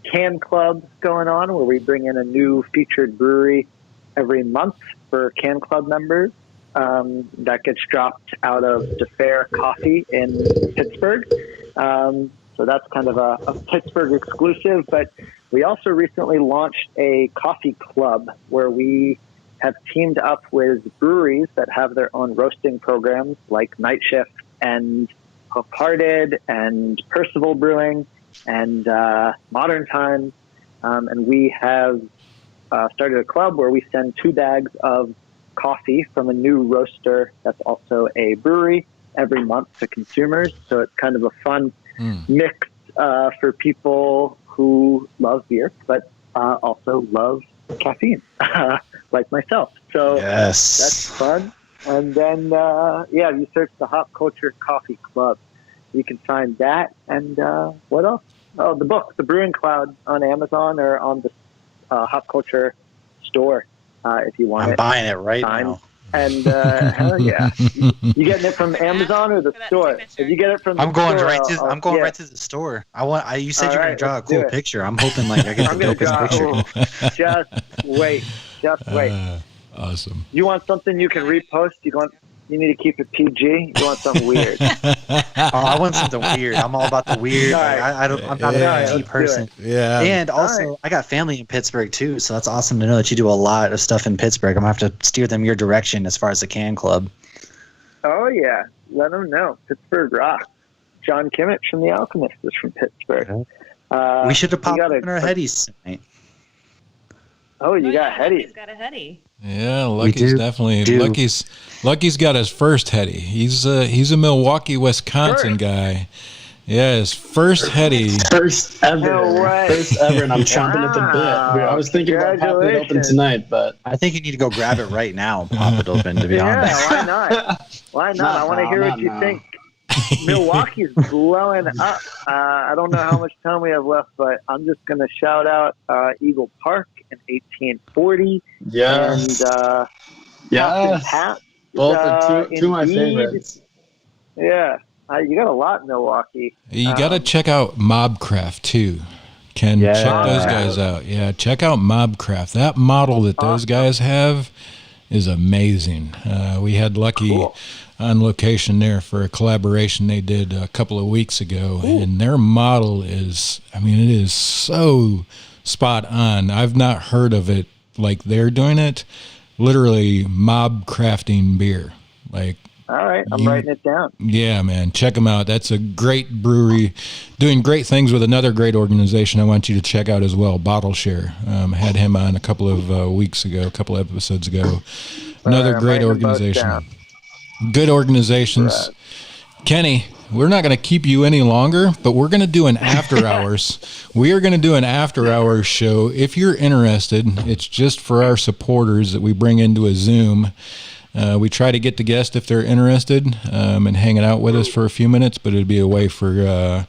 can club going on where we bring in a new featured brewery every month for can club members. That gets dropped out of DeFair Coffee in Pittsburgh. So that's kind of a Pittsburgh exclusive. But we also recently launched a coffee club where we have teamed up with breweries that have their own roasting programs like Night Shift and Hook-Hearted and Percival Brewing and Modern Times. And we have started a club where we send 2 bags of coffee from a new roaster that's also a brewery every month to consumers. So it's kind of a fun mix for people who love beer, but also love caffeine, like myself. So that's fun. And then, you search the Hop Culture Coffee Club. You can find that. And what else? Oh, the book, The Brewing Cloud, on Amazon or on the Hop Culture store, if you want it. I'm buying it right now. And hell yeah, you getting it from Amazon or the store? If you get it from, I'm going right to the store. You said you're gonna draw a cool picture. I'm hoping like I get the dopest picture. Just wait. Awesome. You want something you can repost? You need to keep it PG. You want something weird? I want something weird. I'm all about the weird. Right. I'm not a PG person. Yeah. And also, I got family in Pittsburgh too, so that's awesome to know that you do a lot of stuff in Pittsburgh. I'm gonna have to steer them your direction as far as the can club. Oh yeah, let them know. Pittsburgh rock. John Kimmich from The Alchemist is from Pittsburgh. We should have popped in our headies tonight. Oh, you got headies. Lucky's got a heady. Yeah, Lucky's definitely. Lucky's got his first heady. He's a Milwaukee, Wisconsin guy. Yeah, his first heady. First ever. No way. First ever, and I'm chomping at the bit. I was thinking about popping it open tonight, but I think you need to go grab it right now and pop it open, to be honest. Yeah, why not? Why not? I want to hear what you think. Milwaukee's blowing up. I don't know how much time we have left, but I'm just going to shout out Eagle Park in 1840. Yes. And Pat. Both are two of my favorites. Yeah. You got a lot in Milwaukee. You got to check out Mobcraft too. Ken, check those guys out. Yeah, check out Mobcraft. That model that those guys have is amazing. We had Lucky on location there for a collaboration they did a couple of weeks ago, and their model is, I mean, it is so spot on. I've not heard of it like they're doing it. Literally mob crafting beer. Like, all right, I'm writing it down. Yeah, man, check them out. That's a great brewery, doing great things with another great organization I want you to check out as well, Bottle Share. Had him on a couple of weeks ago, a couple of episodes ago. Another great organization. Good organizations. Right. Kenny, we're not going to keep you any longer, but we're going to do an after hours. We are going to do an after hours show. If you're interested, it's just for our supporters that we bring into a Zoom. We try to get the guests if they're interested and hanging out with us for a few minutes, but it'd be a way for our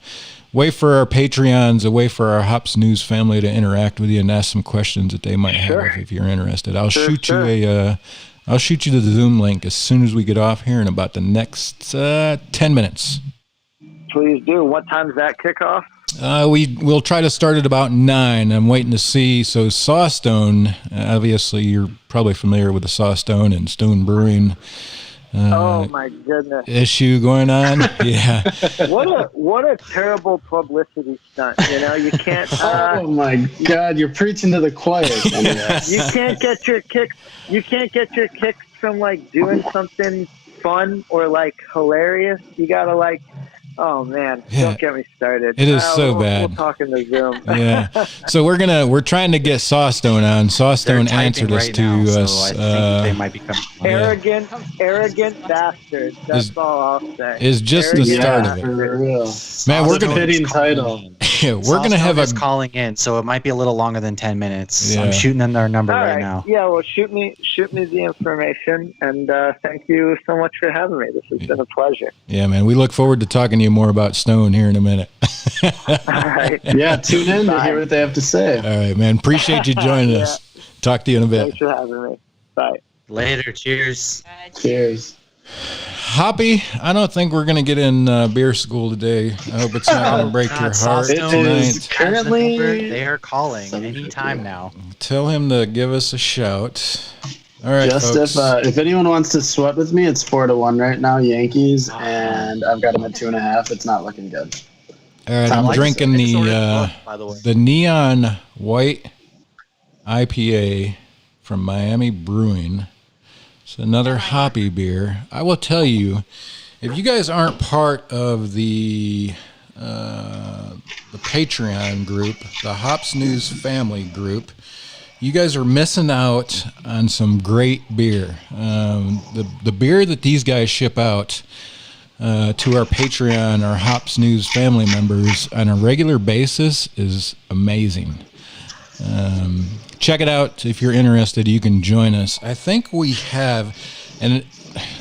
Patreons, a way for our Hops News family to interact with you and ask some questions that they might have if you're interested. I'll shoot you the Zoom link as soon as we get off here in about the next 10 minutes. Please do. What time does that kick off? We'll try to start at about 9. I'm waiting to see. So Sawstone, obviously you're probably familiar with the Sawstone and Stone Brewing. Oh my goodness! Issue going on. Yeah. What a terrible publicity stunt. You know, you can't. Oh my God! You're preaching to the choir. You can't get your kicks. You can't get your kicks from like doing something fun or like hilarious. You gotta like. Oh man! Don't get me started. It is so bad. We'll talk in the Zoom. Yeah. So we're trying to get Sawstone on. Sawstone answered us to us. So I think they might be coming. Arrogant bastards. That's all I'll say. Is just the start of it. For real. Man, we're gonna fitting title. We're gonna have a calling in, so it might be a little longer than 10 minutes. Yeah. I'm shooting in their number right now. Yeah, well, shoot me the information, and thank you so much for having me. This has been a pleasure. Yeah, man. We look forward to talking to you more about Stone here in a minute. All right. Yeah, tune in to hear what they have to say. All right, man. Appreciate you joining us. Talk to you in a bit. Thanks for having me. Bye. Later. Cheers. Cheers. Hoppy, I don't think we're going to get in beer school today. I hope it's not going to break your heart It is tonight. currently... They are calling anytime now. Tell him to give us a shout. All right, just folks. if anyone wants to sweat with me, it's 4-1 right now, Yankees, and I've got them at 2.5. It's not looking good. All right, I'm drinking the Neon White IPA from Miami Brewing. It's another hoppy beer. I will tell you, if you guys aren't part of the Patreon group, the Hops News family group, you guys are missing out on some great beer. The beer that these guys ship out to our Patreon, our Hops News family members on a regular basis is amazing. Check it out. If you're interested, you can join us. I think we have, and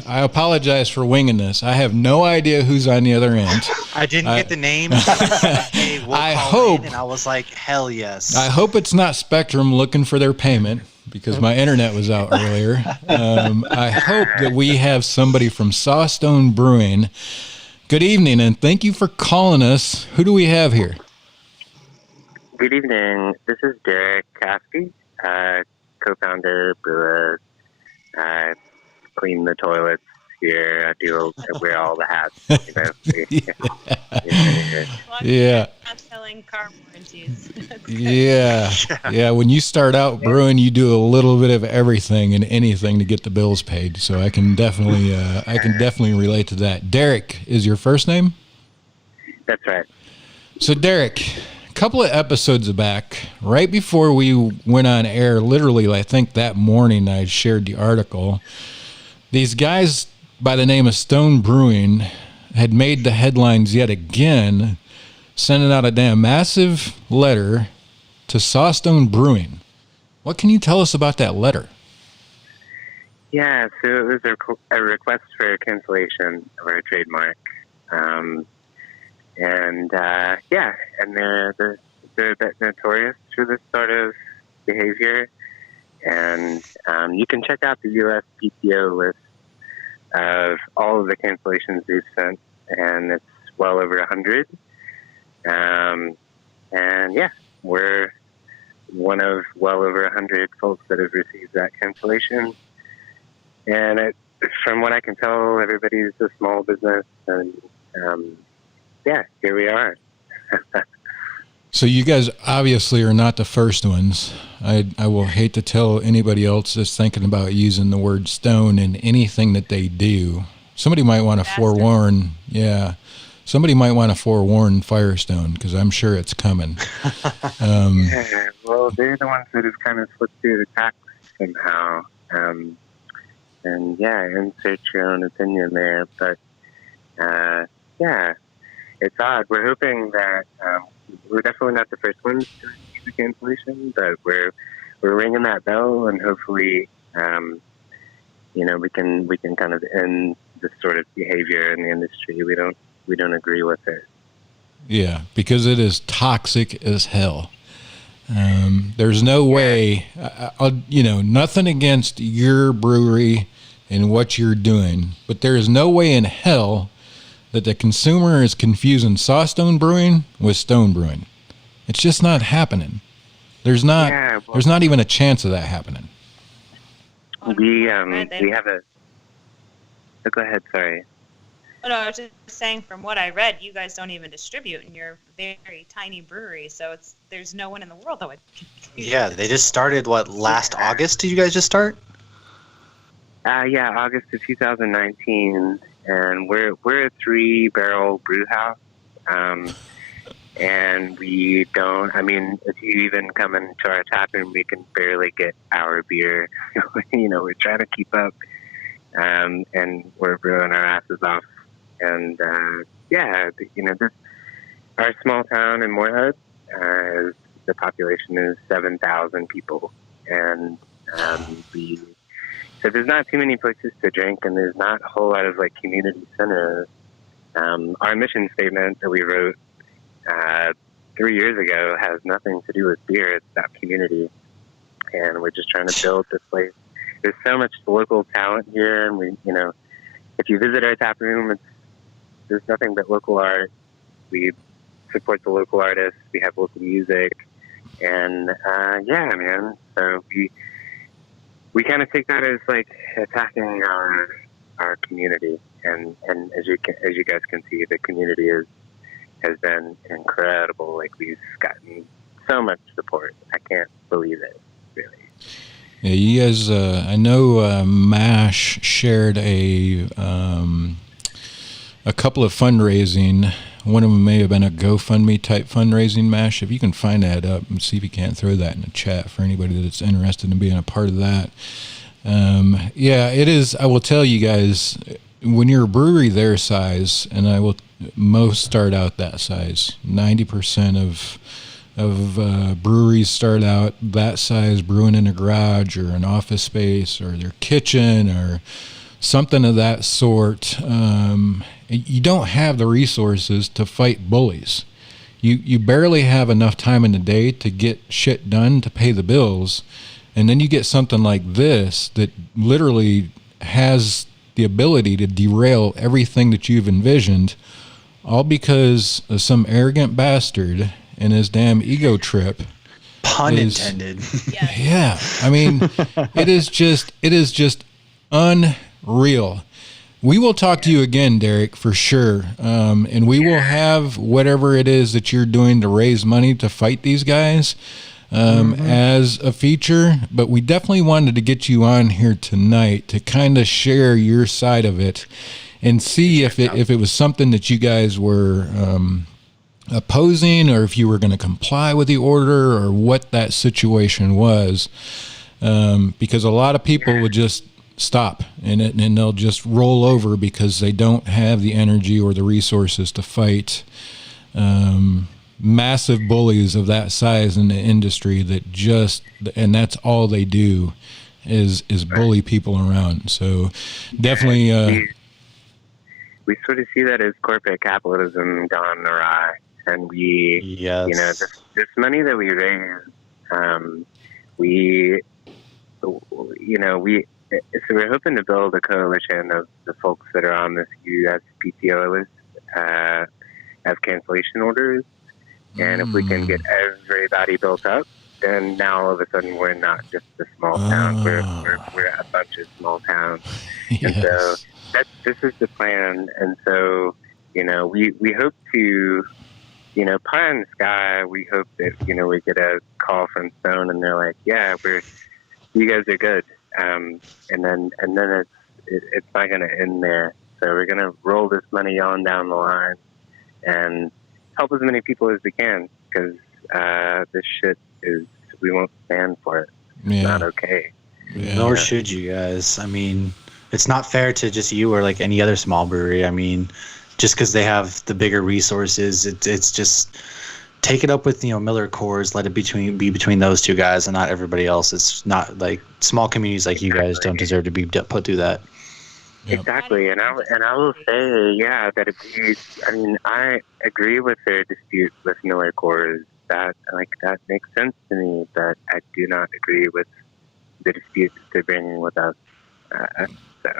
I apologize for winging this. I have no idea who's on the other end. I didn't get the name. Hey, I hope, and I was like, hell yes. I hope it's not Spectrum looking for their payment because my internet was out earlier. I hope that we have somebody from Sawstone Brewing. Good evening, and thank you for calling us. Who do we have here? Good evening. This is Derek Kafke, co-founder, brewer. I clean the toilets here. I wear all the hats. Yeah. Not selling car warranties. Yeah. When you start out brewing, you do a little bit of everything and anything to get the bills paid. So I can definitely relate to that. Derek is your first name? That's right. So Derek, a couple of episodes back, right before we went on air, literally, I think that morning I shared the article. These guys by the name of Stone Brewing had made the headlines yet again, sending out a damn massive letter to Sawstone Brewing. What can you tell us about that letter? Yeah, so it was a request for cancellation of our trademark. And they're a bit notorious for this sort of behavior. And you can check out the USPTO list of all of the cancellations we've sent, and it's well over 100. We're one of well over 100 folks that have received that cancellation. And from what I can tell, everybody's a small business, and yeah, here we are. So you guys obviously are not the first ones. I will hate to tell anybody else that's thinking about using the word stone in anything that they do. Somebody might want to forewarn. Yeah. Somebody might want to forewarn Firestone, because I'm sure it's coming. Yeah, well, they're the ones that have kind of slipped through the cracks somehow. And yeah, insert your own opinion there. But yeah, it's odd. We're hoping that we're definitely not the first ones to receive the cancellation, but we're ringing that bell, and hopefully, we can kind of end this sort of behavior in the industry. We don't agree with it. Yeah, because it is toxic as hell. There's no way, nothing against your brewery and what you're doing, but there is no way in hell that the consumer is confusing Sawstone Brewing with Stone Brewing. It's just not happening. There's not even a chance of that happening. We have a. Oh, go ahead. Sorry. Oh, no, I was just saying, from what I read, you guys don't even distribute, and you're a very tiny brewery, so there's no one in the world that would. Yeah, they just started, last August? Did you guys just start? Yeah, August of 2019, and we're a 3-barrel brew house, and we don't. I mean, if you even come into our tap room, we can barely get our beer. We're trying to keep up, and we're brewing our asses off. And our small town in Moorhead, the population is 7,000 people, and so there's not too many places to drink, and there's not a whole lot of community centers. Our mission statement that we wrote 3 years ago has nothing to do with beer. It's about community, and we're just trying to build this place. There's so much local talent here, and if you visit our tap room, there's nothing but local art. We support the local artists. We have local music, and man. So we kind of take that as attacking our community, and as you guys can see, the community has been incredible. We've gotten so much support. I can't believe it, really. Yeah, you guys. I know MASH shared a couple of fundraising. One of them may have been a GoFundMe type fundraising, MASH. If you can find that up and see if you can't throw that in the chat for anybody that's interested in being a part of that. Yeah, it is. I will tell you guys, when you're a brewery their size, and most start out that size, 90% of breweries start out that size, brewing in a garage or an office space or their kitchen or something of that sort. You don't have the resources to fight bullies. You barely have enough time in the day to get shit done to pay the bills, and then you get something like this that literally has the ability to derail everything that you've envisioned, all because of some arrogant bastard and his damn ego trip. Pun intended. Yeah, I mean, it is just unreal. We will talk to you again, Derek, for sure, and we will have whatever it is that you're doing to raise money to fight these guys as a feature. But we definitely wanted to get you on here tonight to kind of share your side of it and see if it was something that you guys were opposing, or if you were going to comply with the order, or what that situation was, because a lot of people would just stop and they'll just roll over because they don't have the energy or the resources to fight massive bullies of that size in the industry and that's all they do is bully people around. So definitely we sort of see that as corporate capitalism gone awry. And this money that we raise, so we're hoping to build a coalition of the folks that are on this USPTO list as cancellation orders. And if we can get everybody built up, and now all of a sudden we're not just a small town. We're a bunch of small towns. And so this is the plan. And so, we hope to, pie in the sky, we hope that, we get a call from Stone and they're like, yeah, you guys are good. And then it's not going to end there. So we're going to roll this money on down the line and help as many people as we can, because this shit we won't stand for it. It's not okay. Yeah. Nor should you guys. I mean, it's not fair to just you or like any other small brewery. I mean, just because they have the bigger resources, it's just take it up with Miller Coors. Let it be between those two guys and not everybody else. It's not like small communities like you guys don't deserve to be put through that. Yep. Exactly, and I will say, that I agree with their dispute with Miller Coors. That makes sense to me, but I do not agree with the dispute that they're bringing with us. So,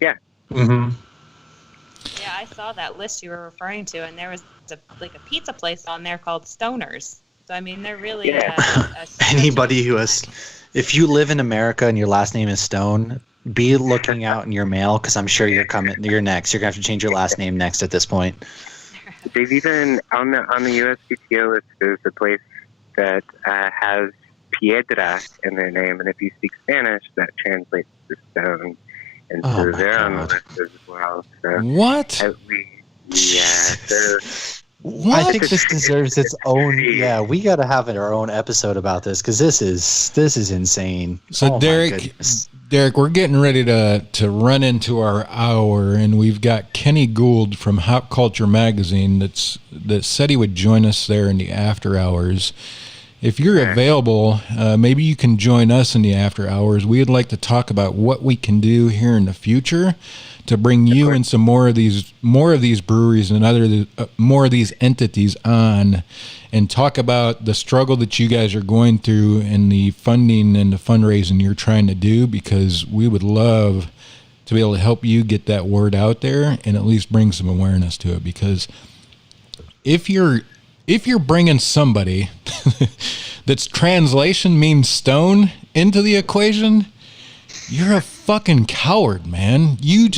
yeah. Mm-hmm. Yeah, I saw that list you were referring to, and there was a pizza place on there called Stoners. So I mean, they're really anybody who has. If you live in America and your last name is Stone, be looking out in your mail, because I'm sure you're next. You're gonna have to change your last name next at this point. They've even on the USPTO list. There's a place that has Piedra in their name, and if you speak Spanish, that translates to stone, and so they're on the list as well. So what? So What? I think this deserves its own. Yeah, we got to have our own episode about this, because this is insane. So Derek, we're getting ready to run into our hour, and we've got Kenny Gould from Hop Culture Magazine that said he would join us there in the after hours. If you're available, maybe you can join us in the after hours. We'd like to talk about what we can do here in the future to bring you and some more of these breweries and more of these entities on, and talk about the struggle that you guys are going through and the funding and the fundraising you're trying to do, because we would love to be able to help you get that word out there and at least bring some awareness to it. Because if you're bringing somebody that's translation means stone into the equation, you're a fucking coward, man. You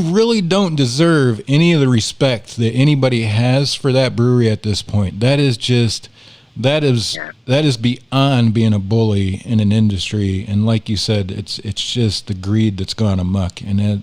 really don't deserve any of the respect that anybody has for that brewery at this point. That is beyond being a bully in an industry. And like you said, it's just the greed that's gone amok. And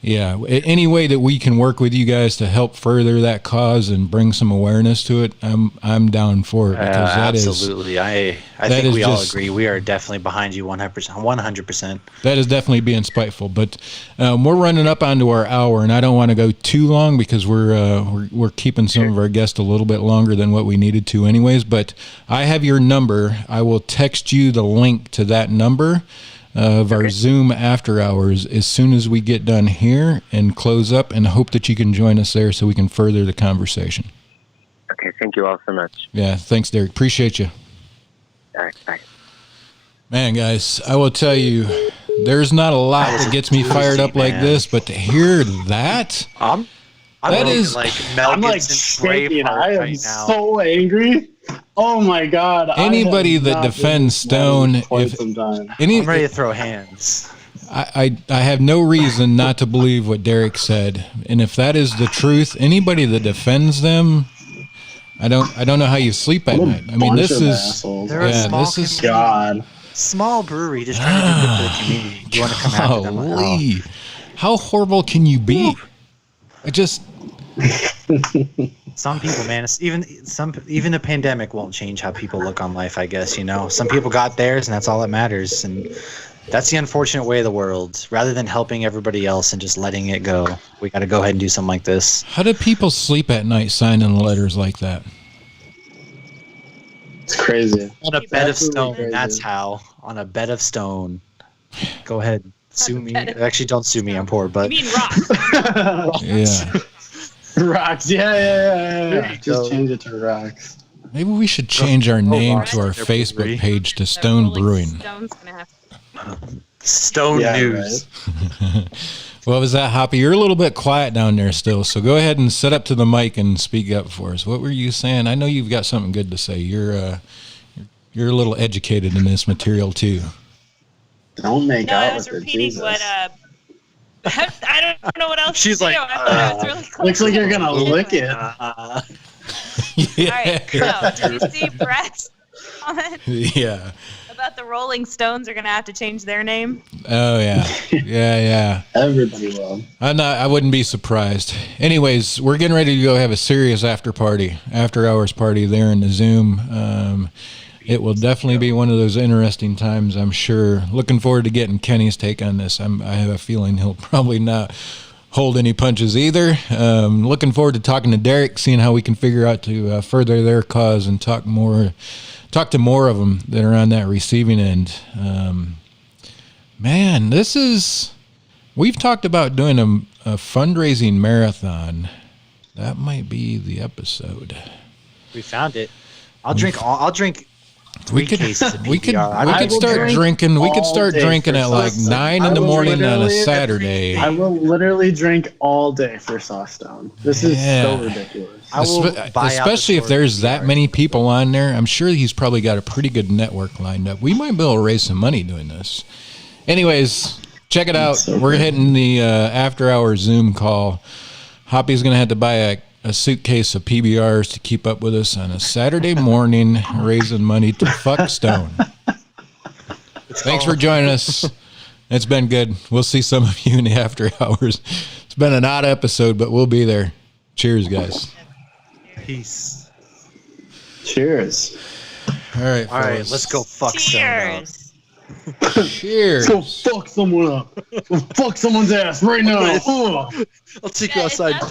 any way that we can work with you guys to help further that cause and bring some awareness to it, I'm down for it. Because absolutely. I think we all agree. We are definitely behind you 100%. That is definitely being spiteful. But we're running up onto our hour, and I don't want to go too long because we're keeping some of our guests a little bit longer than what we needed to anyways. But I have your number. I will text you the link to that number of our Zoom after hours as soon as we get done here and close up, and hope that you can join us there so we can further the conversation. Okay, thank you all so much. Yeah, thanks, Derek. Appreciate you. All right, bye. Man, guys, I will tell you, there's not a lot that gets me fired up like this, but to hear that, I'm like shaking. I am so angry. Oh my God! Anybody that defends Stone, I'm ready to throw hands. I have no reason not to believe what Derek said, and if that is the truth, anybody that defends them, I don't know how you sleep at night. I mean, this is God. Small brewery just trying to do good for the community. You want to come after them? Holy, how horrible can you be? Some people, man, even the pandemic won't change how people look on life, I guess. Some people got theirs, and that's all that matters. And that's the unfortunate way of the world. Rather than helping everybody else and just letting it go, we got to go ahead and do something like this. How do people sleep at night signing letters like that? It's crazy. On a bed of stone. Crazy. That's how. On a bed of stone. Go ahead. Sue me. Actually, don't sue me. I'm poor, but. You mean rocks? Yeah. Rocks. Yeah. Just change it to rocks. Maybe we should change our name to our Facebook page to Stone Brewing. Stone's gonna have Stone News. Right. What was that, Hoppy? You're a little bit quiet down there still, so go ahead and sit up to the mic and speak up for us. What were you saying? I know you've got something good to say. You're a little educated in this material too. Don't make out I was with it, repeating Jesus. what I don't know what else She's to like, do. I thought it was really close. Looks like you're gonna lick it. All right, so did you see Brett's comment Yeah. about the Rolling Stones are going to have to change their name? Oh yeah. Yeah. Everybody will. I wouldn't be surprised. Anyways, we're getting ready to go have a serious after hours party there in the Zoom. It will definitely be one of those interesting times, I'm sure. Looking forward to getting Kenny's take on this. I have a feeling he'll probably not hold any punches either. Looking forward to talking to Derek, seeing how we can figure out to further their cause and talk to more of them that are on that receiving end. Man, we've talked about doing a fundraising marathon. That might be the episode. We found it. I'll drink 3 cases of PBR. We could start drinking. We could start drinking at like 9 in the morning on a Saturday. I will literally drink all day for Sawstone. This is so ridiculous. Especially if there's that many people on there. I'm sure he's probably got a pretty good network lined up. We might be able to raise some money doing this. Anyways, check it out. We're hitting the after-hour Zoom call. Hoppy's going to have to buy a suitcase of PBRs to keep up with us on a Saturday morning, raising money to fuck Stone. Thanks for joining us. It's been good. We'll see some of you in the after hours. It's been an odd episode, but we'll be there. Cheers, guys. Peace. Cheers. All right, let's go fuck Stone up. Cheers. Let's go fuck someone up. Go fuck someone's ass right now. I'll take you outside. Fuck